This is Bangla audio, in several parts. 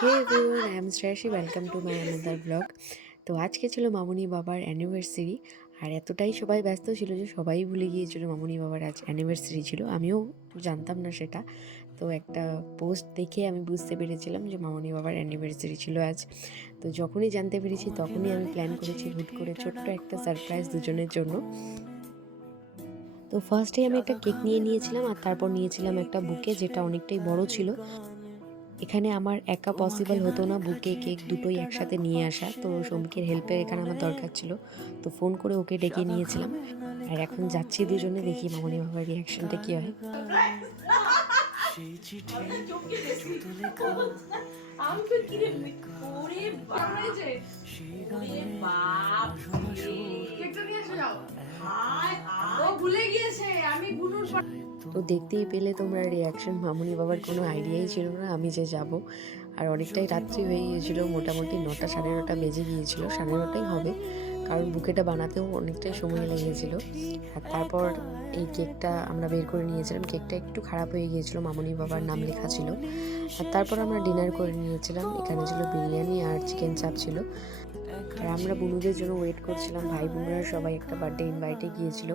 Hey everyone, I am Shreyasi, welcome to my another blog. তো আজকে ছিল মামুনি বাবার অ্যানিভার্সারি। আর এতটাই সবাই ব্যস্ত ছিল যে সবাই ভুলে গিয়েছিল মামুনি বাবার আজ অ্যানিভার্সারি ছিল। আমিও জানতাম না সেটা। তো একটা পোস্ট দেখে আমি বুঝতে পেরেছিলাম যে মামুনি বাবার অ্যানিভার্সারি ছিল আজ। তো যখনই জানতে পেরেছি তখনই আমি প্ল্যান করেছি হুট করে ছোট্ট একটা সারপ্রাইজ দুজনের জন্য। তো ফার্স্টে আমি একটা কেক নিয়ে নিয়েছিলাম আর তারপর নিয়েছিলাম একটা বুকে, যেটা অনেকটাই বড় ছিল। এখানে আমার একা পসিবল হতো না বুকে কেক দুটোই একসাথে নিয়ে আসা, তো শ্রমিকের হেল্পের এখানে আমার দরকার ছিল। তো ফোন করে ওকে ডেকে নিয়েছিলাম। আর এখন যাচ্ছি দুজনে, দেখি মামনি বাবার রিয়াকশনটা কি হয়। তো দেখতেই পেলে তোমরা রিয়াকশন, মামুনি বাবার কোনো আইডিয়াই ছিল না আমি যে যাব। আর অনেকটাই রাত্রি হয়ে গিয়েছিলো, মোটামুটি 9টা 9:30 বেজে গিয়েছিলো, 9:30 হবে, কারণ বুকেটা বানাতেও অনেকটাই সময় লেগেছিল। আর তারপর এই কেকটা আমরা বের করে নিয়েছিলাম। কেকটা একটু খারাপ হয়ে গিয়েছিলো, মামুনি বাবার নাম লেখা ছিল। আর তারপর আমরা ডিনার করে নিয়েছিলাম। এখানে ছিল বিরিয়ানি আর চিকেন চাপ ছিল। আর আমরা বুনুদের জন্য ওয়েট করছিলাম। ভাই বোনরা সবাই একটা বার্থডে ইনভাইটে গিয়েছিল,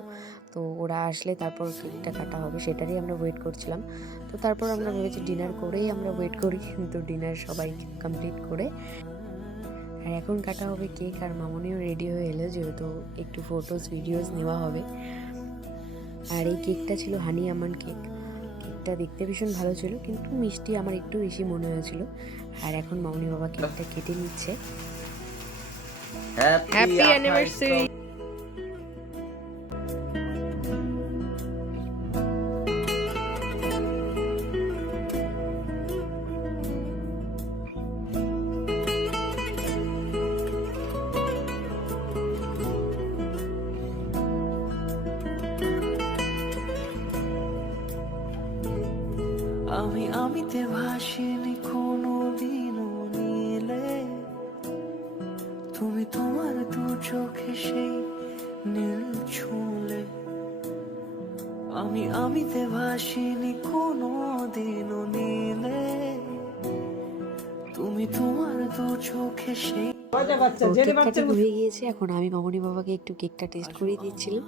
তো ওরা আসলে তারপর কেকটা কাটা হবে, সেটারই আমরা ওয়েট করছিলাম। তো তারপর আমরা ভেবেছি ডিনার করেই আমরা ওয়েট করি, কিন্তু ডিনার সবাই কমপ্লিট করে আর এখন কাটা হবে কেক। আর মামনিও রেডি হয়ে এলো, যেহেতু একটু ফটোস ভিডিওস নেওয়া হবে। আর এই কেকটা ছিল হানি আমন্ড কেক। কেকটা দেখতে ভীষণ ভালো ছিল, কিন্তু মিষ্টি আমার একটু বেশি মনে হয়েছিল। আর এখন মামনি বাবা কেকটা কেটে নিচ্ছে। Happy anniversary. আমিতে ভাসিনি কোনো দিনও নীলে, তুমি তোমার দু চোখে সেই নীল ছুঁলে। আমিতে ভাসিনি কোনো দিনও নীলে, তুমি তোমার দু চোখে সেই। কেক কাটিং হয়ে গিয়েছে, এখন আমি মামনি বাবাকে একটু কেকটা টেস্ট করিয়ে দিচ্ছিলাম।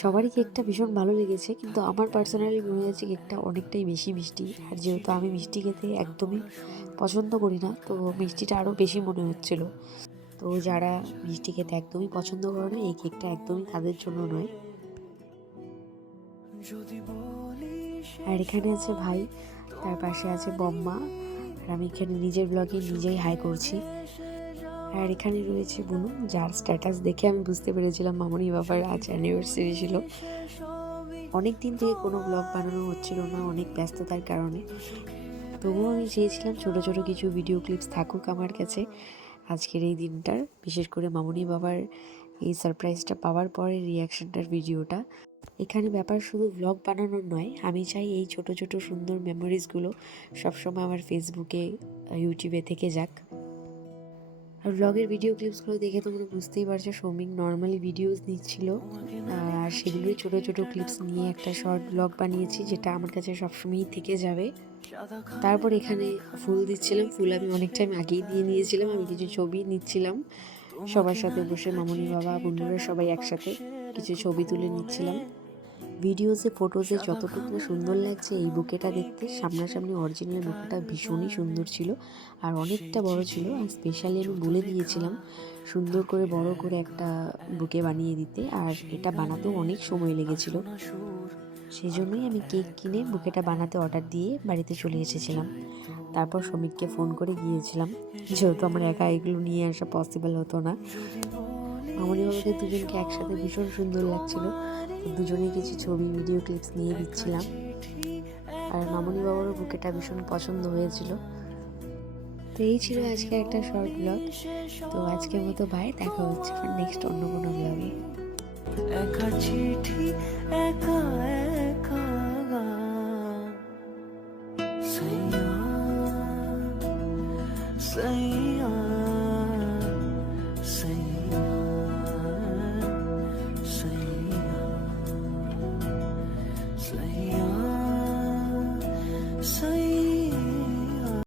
সবারই কেকটা ভীষণ ভালো লেগেছে, কিন্তু আমার পার্সোনালি মনে হয়েছে কেকটা অনেকটাই বেশি মিষ্টি। আর যেহেতু আমি মিষ্টি খেতে একদমই পছন্দ করি না, তো মিষ্টিটা আরও বেশি মনে হচ্ছিল। তো যারা মিষ্টি খেতে একদমই পছন্দ করে না, এই কেকটা একদমই তাদের জন্য নয়। আর এখানে আছে ভাই, তার পাশে আছে বম্মা, আর আমি এখানে নিজের ব্লগে নিজেই হাই করছি। আর এখানে রয়েছে বুনু, যার স্ট্যাটাস দেখে আমি বুঝতে পেরেছিলাম মামনি বাবার আজ অ্যানিভার্সারি ছিল। অনেক দিন থেকে কোনো ব্লগ বানানো হচ্ছিল না, অনেক ব্যস্ততার কারণে। তবুও আমি চেয়েছিলাম ছোটো ছোটো কিছু ভিডিও ক্লিপস থাকুক আমার কাছে আজকের এই দিনটার, বিশেষ করে মামনি বাবার এই সারপ্রাইজটা পাওয়ার পরে রিয়াকশনটার ভিডিওটা। এখানে ব্যাপার শুধু ব্লগ বানানোর নয়, আমি চাই এই ছোট ছোট সুন্দর মেমোরিজগুলো সবসময় আমার ফেসবুকে, ইউটিউবে থেকে যাক। আর ব্লগের ভিডিও ক্লিপসগুলো দেখে তোমরা বুঝতেই পারছো, সৌমিক নর্মালি ভিডিওস নিচ্ছিল, আর সেগুলোই ছোটো ছোটো ক্লিপস নিয়ে একটা শর্ট ব্লগ বানিয়েছি, যেটা আমার কাছে সবসময়ই থেকে যাবে। তারপর এখানে ফুল দিচ্ছিলাম, ফুল আমি অনেক টাইম আগেই দিয়ে নিয়েছিলাম। আমি কিছু ছবি নিচ্ছিলাম, সবার সাথে বসে মামনি বাবা বন্ধুরা সবাই একসাথে কিছু ছবি তুলে নিচ্ছিলাম। ভিডিওসে ফটোসে যতটুকু সুন্দর লাগছে, এই বুকেটা দেখতে সামনাসামনি অরিজিনাল বুকেটা ভীষণই সুন্দর ছিল, আর অনেকটা বড় ছিল। আর স্পেশালি আমি বলে দিয়েছিলাম সুন্দর করে বড় করে একটা বুকে বানিয়ে দিতে, আর এটা বানাতেও অনেক সময় লেগেছিল। সেই জন্যই আমি কেক কিনে বুকেটা বানাতে অর্ডার দিয়ে বাড়িতে চলে এসেছিলাম। তারপর শ্রমিককে ফোন করে গিয়েছিলাম, যেহেতু আমার একা এগুলো নিয়ে আসা পসিবল হতো না। মামনি বাবাকে দুজনকে একসাথে ভীষণ সুন্দর লাগছিল, দুজনে কিছু ছবি ভিডিও ক্লিপস নিয়ে দিচ্ছিলাম। আর মামনি বাবারও বুকেটা ভীষণ পছন্দ হয়েছিল। তো এই ছিল আজকে একটা শর্ট ব্লগ। তো আজকের মতো বাই, দেখা হচ্ছে নেক্সট অন্য কোনো ব্লগে। একা চিঠি একা একা গান, সাইয়া সাইয়া।